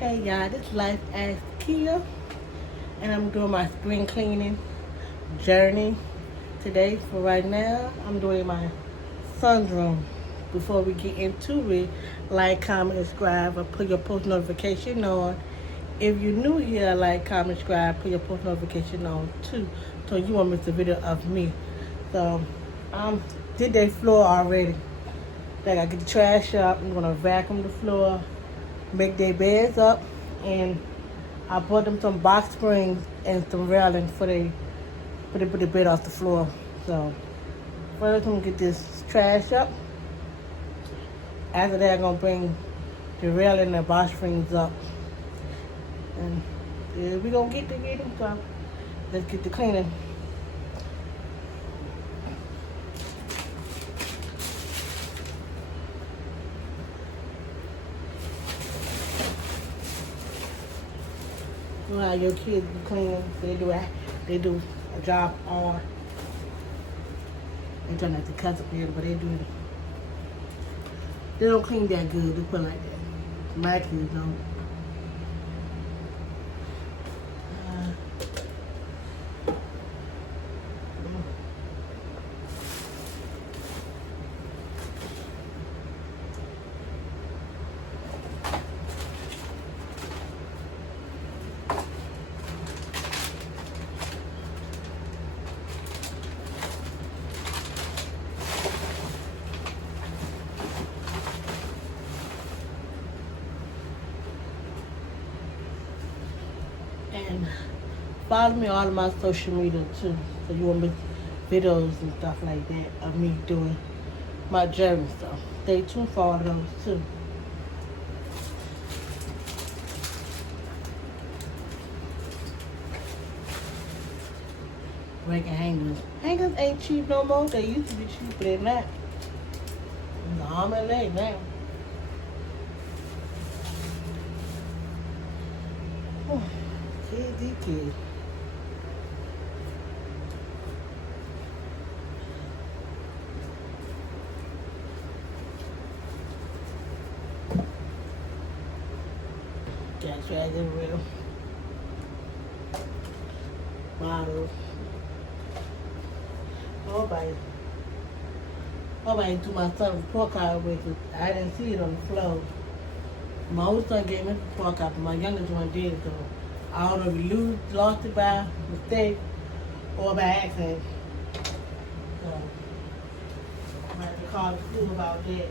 Hey y'all, this is Life as Kia, and I'm doing my spring cleaning journey today. For right now, I'm doing my son's room. Before we get into it, like, comment, subscribe, or put your post notification on. If you're new here, like, comment, subscribe, put your post notification on too, so you won't miss a video of me. So, did their floor already. I gotta get the trash up. I'm gonna vacuum the floor, make their beds up, and I bought them some box springs and some railing for they put the bed off the floor. So first I'm gonna get this trash up. After that I'm gonna bring the railing and the box springs up. And yeah, we gonna get to get them, so let's get to cleaning. You know how your kids be cleaning, they do a job on. They try not to cuss up here, but they do. They don't clean that good. They put it like that. My kids don't. And follow me on all of my social media too, so you won't miss videos and stuff like that of me doing my journey. So stay tuned for all of those too. Breaking hangers. Hangers ain't cheap no more. They used to be cheaper than that. It's an arm and leg now. Kid. Got dragon real bottles. Nobody do my son's report card with it. I didn't see it on the floor. My oldest son gave me the report card, but my youngest one did, so I don't know if he lost it by mistake or by accident. So I have to call the school about that.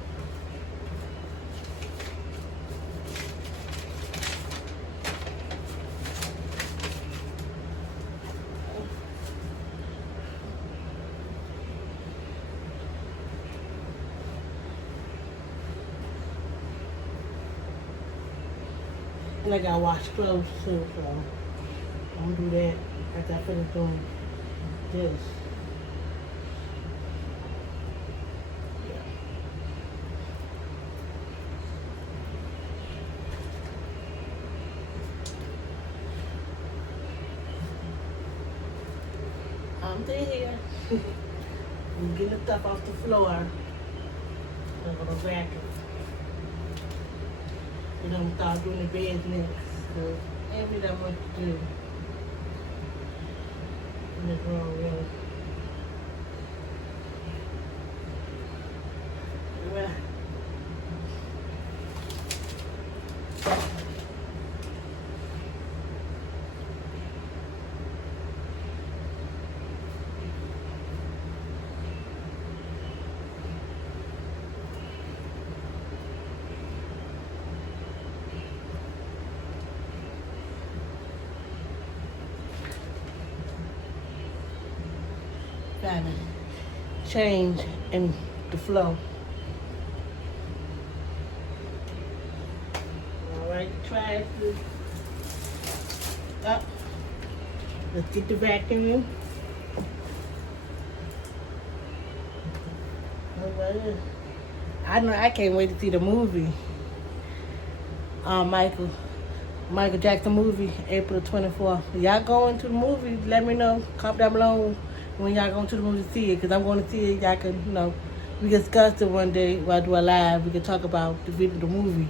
And I gotta wash clothes too, so I'm gonna do that after I finish doing this. Yeah. I'm still here. I'm getting the stuff off the floor. I'm gonna vacuum. And I'm gonna start doing the beds next. So everything I want to do in this room, really. Right. Trying to change in the flow. Alright, trash is up. Let's get the vacuum in. I know I can't wait to see the movie. Michael Jackson movie, April 24th. Y'all going to the movie? Let me know. Comment down below when y'all going to the movie to see it, because I'm going to see it. Y'all can, we discussed it one day while I do a live. We can talk about the movie.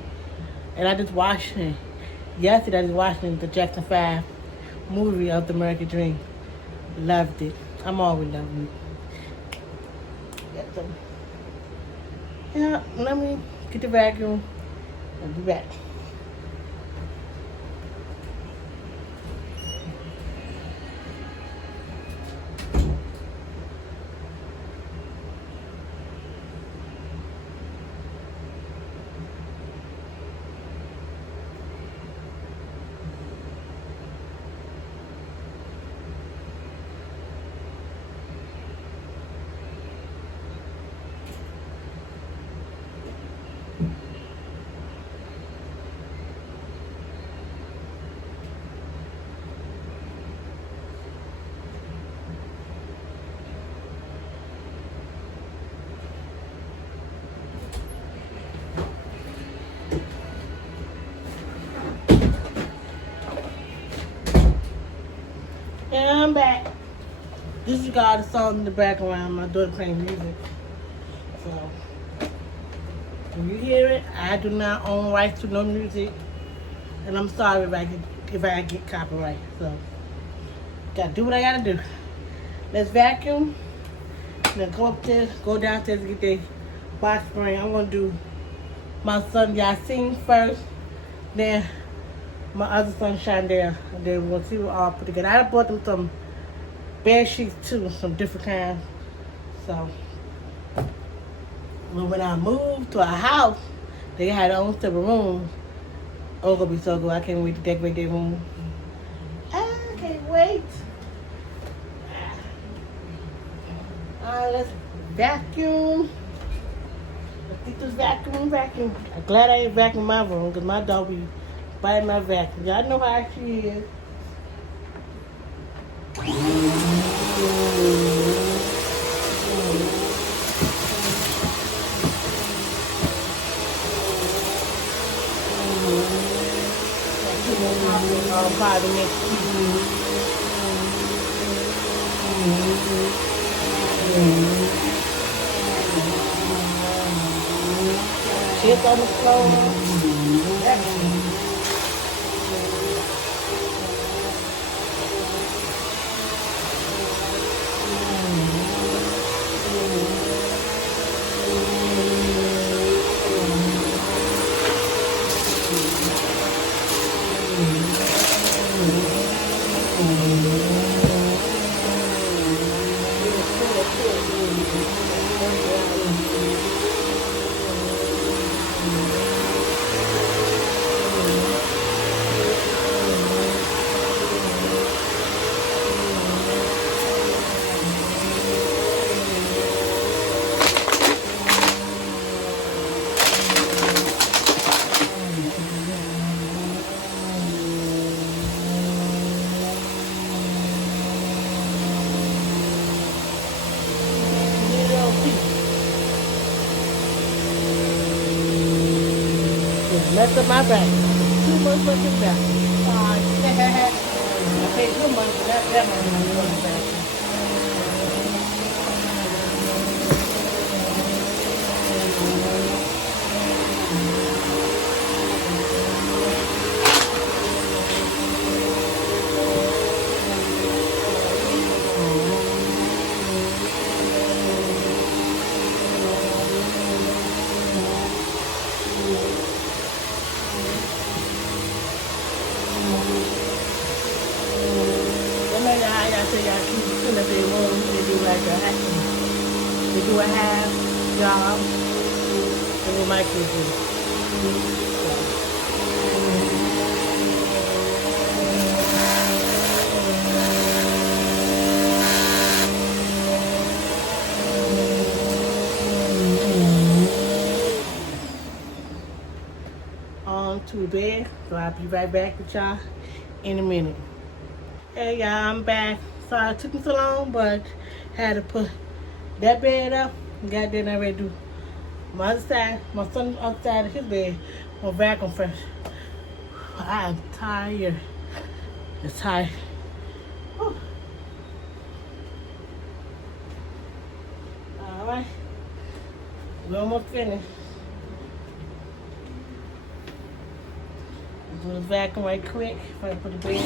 And I just watched it. Yesterday I was watching the Jackson 5 movie of the American Dream. Loved it. I'm always loving it. Yes, so, yeah, let me get the vacuum. I'll be back. And I'm back. This is got a song in the background. My daughter playing music. So when you hear it, I do not own rights to no music, and I'm sorry if I get copyright. So gotta do what I gotta do. Let's vacuum. Then go upstairs, go downstairs and get the box spring. I'm gonna do my son Yasin first, then my other son Shondell, and then we'll see what all put together. I bought them some bed sheets too, some different kinds. So when I moved to a house, they had their own separate room. Oh, it's gonna be so good. I can't wait to decorate their room. I can't wait. Alright, let's vacuum. Let's get this vacuum. I'm glad I ain't vacuum my room because my dog be biting my vacuum. Y'all know how she is. Probably next week. Shit on the floor. Everything. Mess up my back. Too much fucking back. I paid too much for that money back. They do a half job, and we might do. On to bed, so I'll be right back with y'all in a minute. Hey y'all, I'm back. Sorry it took me so long, but had to put that bed up. Got there and I ready to do my other side, my son's other side of his bed, my vacuum first. I am tired. It's tired. Whew. Alright. We're almost finished. Let's vacuum right quick before I put the bread in.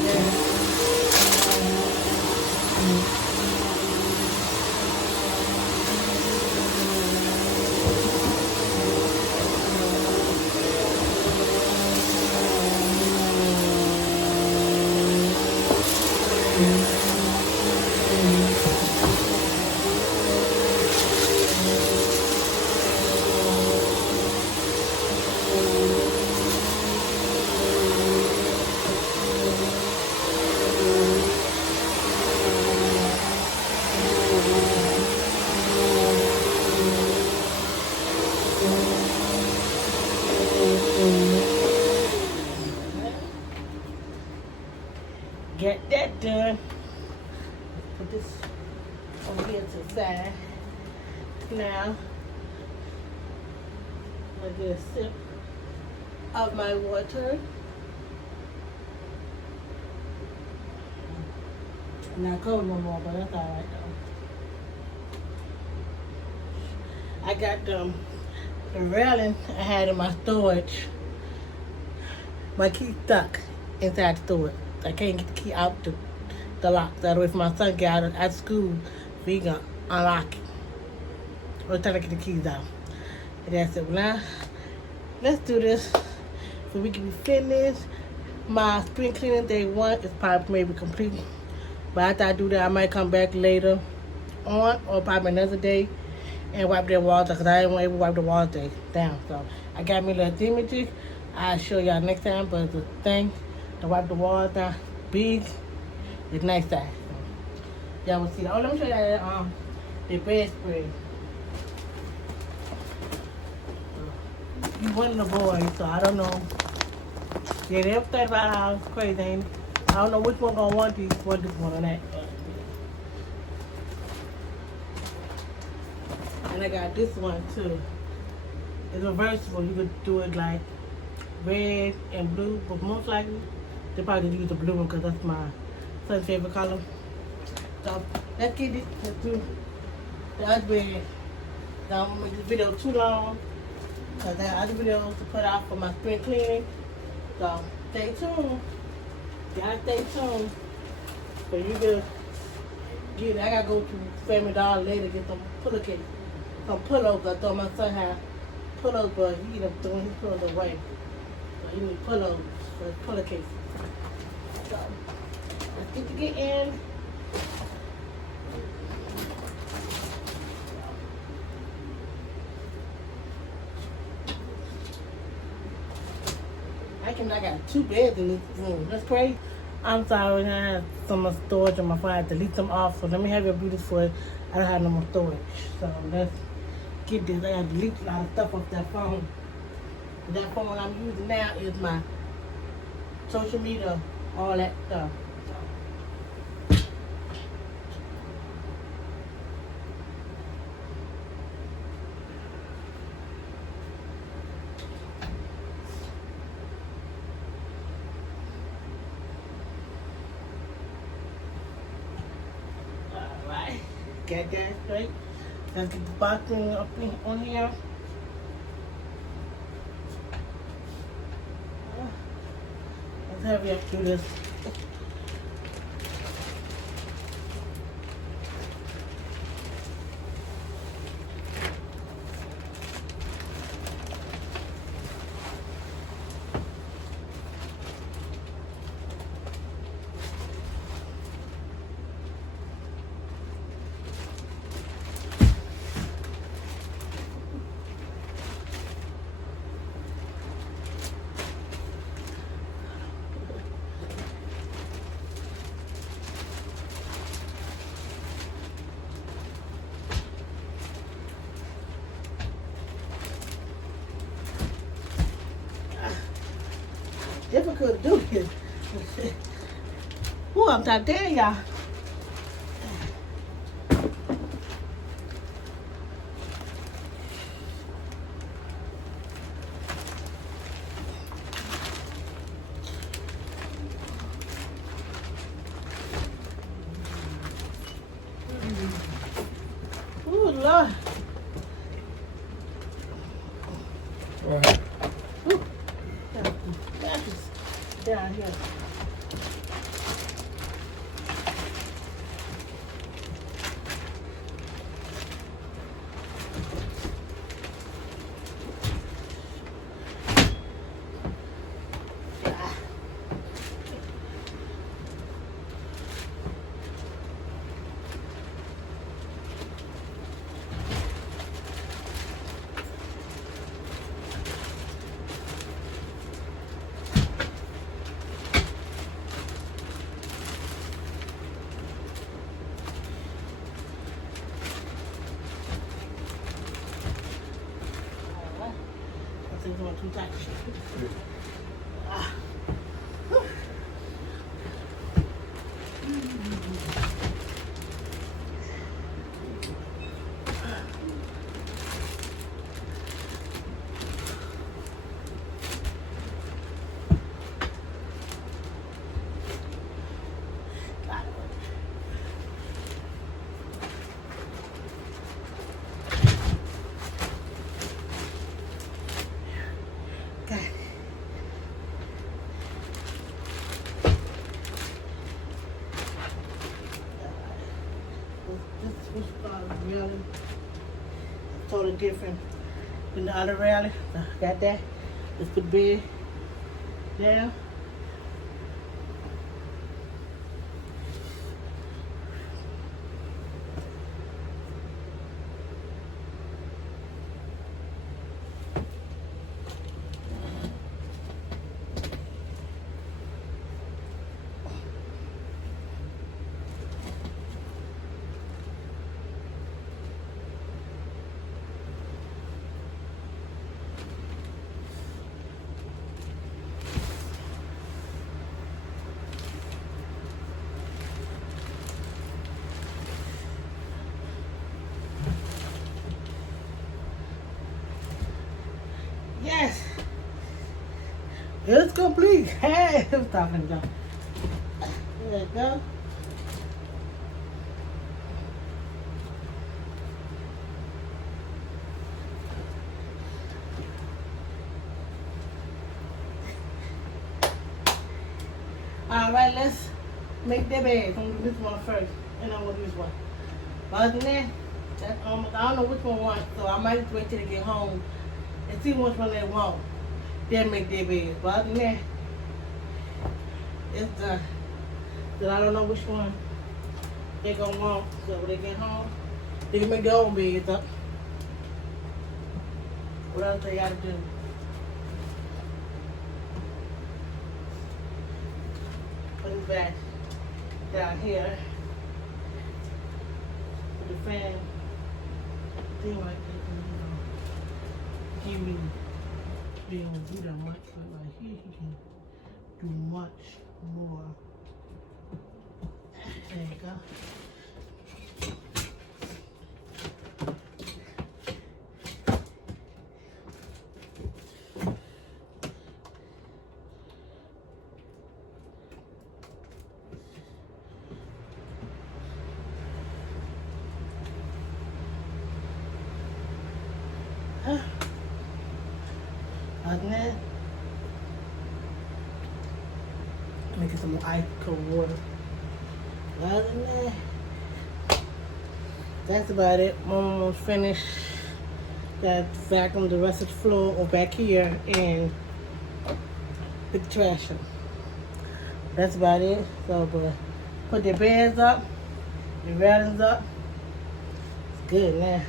Get that done. Put this over here to the side. Now, I'll get a sip of my water. Not cold no more, but that's alright though. I got the railing I had in my storage. My key stuck inside the storage. I can't get the key out the lock. That way, if my son get out at school, we can unlock it. We're trying to get the keys out. And that's it. Now, let's do this so we can be finished. My spring cleaning day 1 is probably maybe complete. But after I do that, I might come back later on or probably another day and wipe their walls because I didn't want to wipe the walls down. So I got me a little thingamajig. I'll show y'all next time. But the thing to wipe the walls down big, it's nice size. So, y'all will see that. Oh, let me show y'all the bed spray. You one of the boys, so I don't know. Yeah, they're upset about how it's crazy, ain't it? I don't know which one gonna want these, want this one or that. And I got this one too. It's reversible. You could do it like red and blue, but most likely they probably use the blue one because that's my son's favorite color. So let's get it. Let's do the other bed. I don't want to make this video too long because I have other videos to put out for my spring cleaning. So stay tuned. Gotta stay tuned. So you can get. I gotta go to Family Dollar later to get some pillowcase, some pillows. I thought my son had pillows, but he ended up throwing his pillows away. So he need pillows for his pillowcase. So let's get to get in. I got 2 beds in this room. That's crazy. I'm sorry, I have some more storage on my phone. I had to delete them off. So let me have your beauties for it. I don't have no more storage. So let's get this. I got to delete a lot of stuff off that phone. That phone I'm using now is my social media, all that stuff. Get that straight. Let's get the bathroom up on here. Let's hurry up through this. Difficult to do this. Ooh, I'm trying to tell y'all. Ooh, Lord. Go ahead. Ooh. Mattress. here. I think I'm too tight. Okay. This was really totally different than the other rally. Got that. Let's put the bed down. Yes, it's complete. Hey, I'm stopping down. There you go. All right, let's make the bed. I'm gonna do this one first, and I'm gonna do this one. But other than that, I don't know which one wants, so I might just wait till they get home and see which one they want. Then make their bed. But other than that, it's done. So I don't know which one they're gonna want. So when they get home, they can make their own beds up. What else they gotta do? Put it back down here. Put the fan thing like this, and give me. They don't do that much, but like here he can do much more. There you go. Other than that, making some more ice cold water. Other than that, that's about it. Mom almost finished. That vacuum the rest of the floor or back here and put the trash in. That's about it. So, but put their beds up, their railings up. It's good now.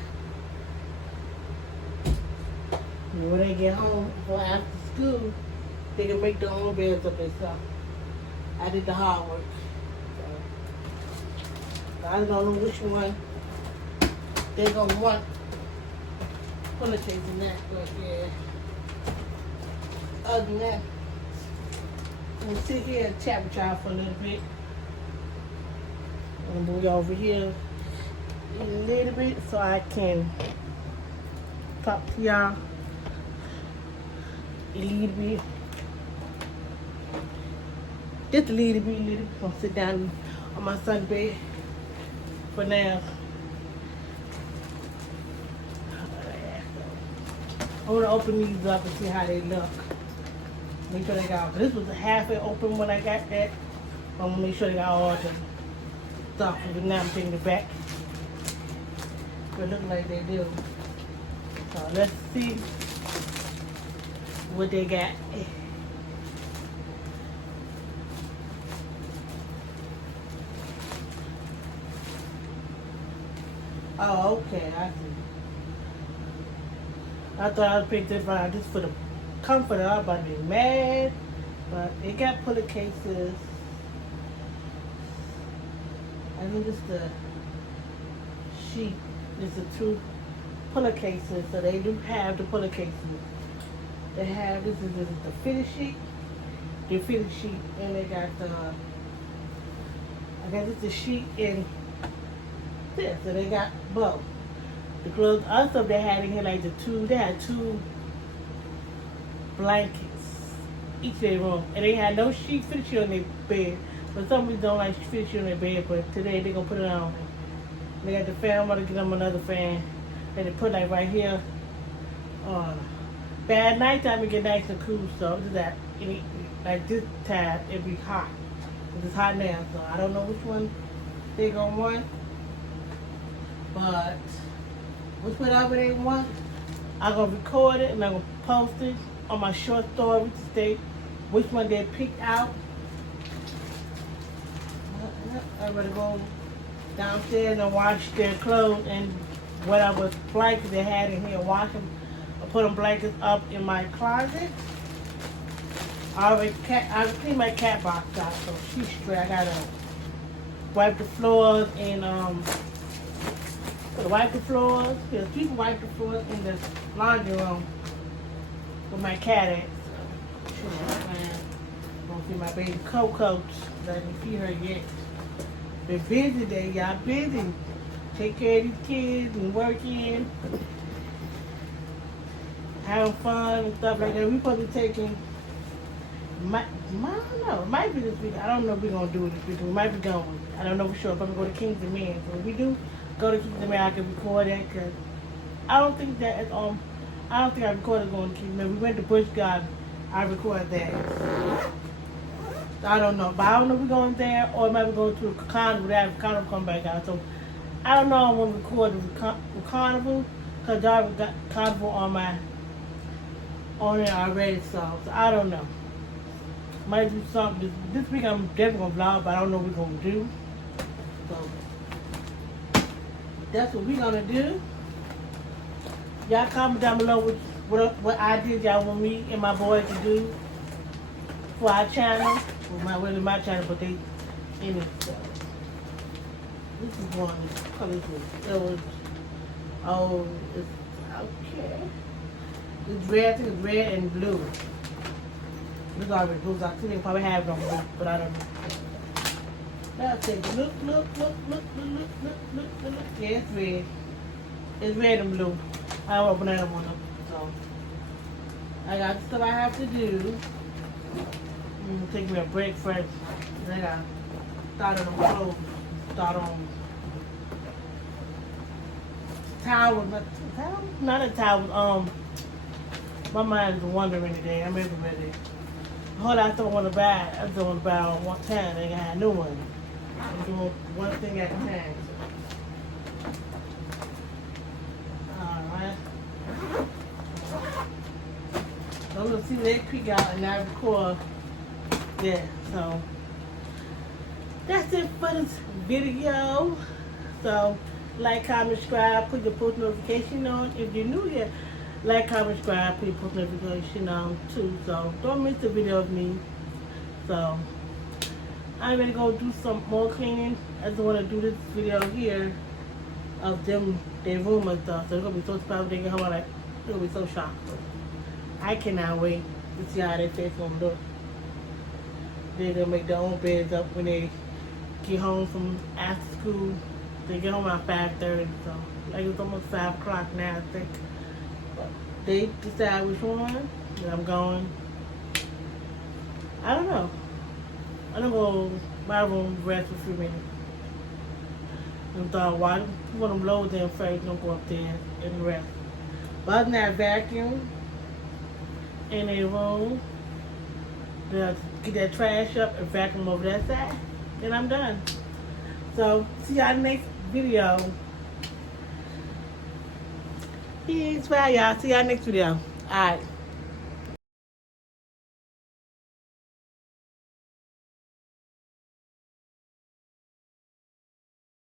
And when they get home or after school, they can make their own beds up themselves. I did the hard work. So, I don't know which one they're gonna want. Pillowcase and that, but yeah. Other than that, I'm gonna sit here and chat with y'all for a little bit. I'm gonna move over here a little bit so I can talk to y'all a little bit. Just a little bit, I'm gonna sit down on my son's bed for now. I want to open these up and see how they look. Make sure they got, this was half it open when I got that. I'm gonna make sure they got all the stuff, but now I'm taking it back. But it looks like they do. So let's see what they got. Oh, okay, I see. I thought I would pick this one just for the comfort. I'm about to be mad, but it got pillowcases. I think it's the sheet. It's the two pillowcases, so they do have the pillowcases. They have this is the fitted sheet, and they got the. I guess it's the sheet in this, so they got both. The clothes, other stuff they had in here, like they had two blankets each in their room, and they had no sheet, fitted sheet on their bed. But some people don't like fitted sheet on their bed, but today they're gonna put it on. They got the fan. I'm gonna get them another fan, and they put like right here. Bad nighttime it get nice and cool, so it's that like this time it'd be hot. It's hot now, so I don't know which one they gonna want, but whatever they want, I'm gonna record it and I'm gonna post it on my short story to state which one they picked out. I'm gonna go downstairs and wash their clothes and whatever blankets they had in here, wash them. I put them blankets up in my closet. I cleaned my cat box out, so she's straight. I gotta wipe the floors and wipe the floors. Yeah, people wipe the floors in the laundry room with my cat at. So, I'm gonna feed my baby Coco. I didn't feed her yet. They're busy today, y'all busy. Take care of these kids and working, having fun and stuff like that. We supposed to be taking. I don't know. It might be this week. I don't know if we're gonna do it this week. We might be going. I don't know for sure. If I'm gonna go to Kingston Man. So if we do go to Kingston Man, I can record that because I don't think that it's on. I don't think I recorded going to Kingston Man. We went to Busch Garden. I recorded that. I don't know, but I don't know if we're going there or it might be going to a carnival. That carnival come back out. So I don't know. I want to record the carnival because y'all got carnival on it already. So I don't know. Might do something. This week I'm definitely going to vlog, but I don't know what we're going to do. So, that's what we're going to do. Y'all comment down below what ideas y'all want me and my boys to do for our channel. Well, not really my channel, but they in it. So. This is one. Oh, this one. It's okay. It's red. I think it's red and blue. This already blue. I think they probably have it on blue, but I don't know. Now take a look. Yeah, it's red. It's red and blue. I'll open that one up. So I got the stuff I have to do. I'm gonna take me a break first. Then I start on the clothes. Start on towel. Not a towel. My mind is wandering today. I'm everywhere. A whole lot of stuff I want to buy. I just want to buy on one time. I got a new one. I'm doing one thing at a time. Alright. So I'm going to see they peek out and I record. Yeah, so that's it for this video. So like, comment, subscribe, put your post notification on. If you're new here, like, comment, subscribe, put your post notification on too. So don't miss the video of me. So I'm gonna go do some more cleaning. I just want to do this video here of them, their room and stuff. So it's gonna be so surprised when they get home. Like, they're gonna be so shocked. So I cannot wait to see how their face gonna look. They're gonna make their own beds up when they get home from after school. They get home around 5:30, so like it's almost 5 o'clock now, I think. But they decide which one, and I'm going. I don't know. I'm gonna go my room, rest for a few minutes. And thought, why put them lower there first, don't go up there and rest. But other than that, vacuum in a room. get that trash up and vacuum over that side. Then I'm done. So, see y'all next video. Peace. Bye, y'all. See y'all next video. Alright.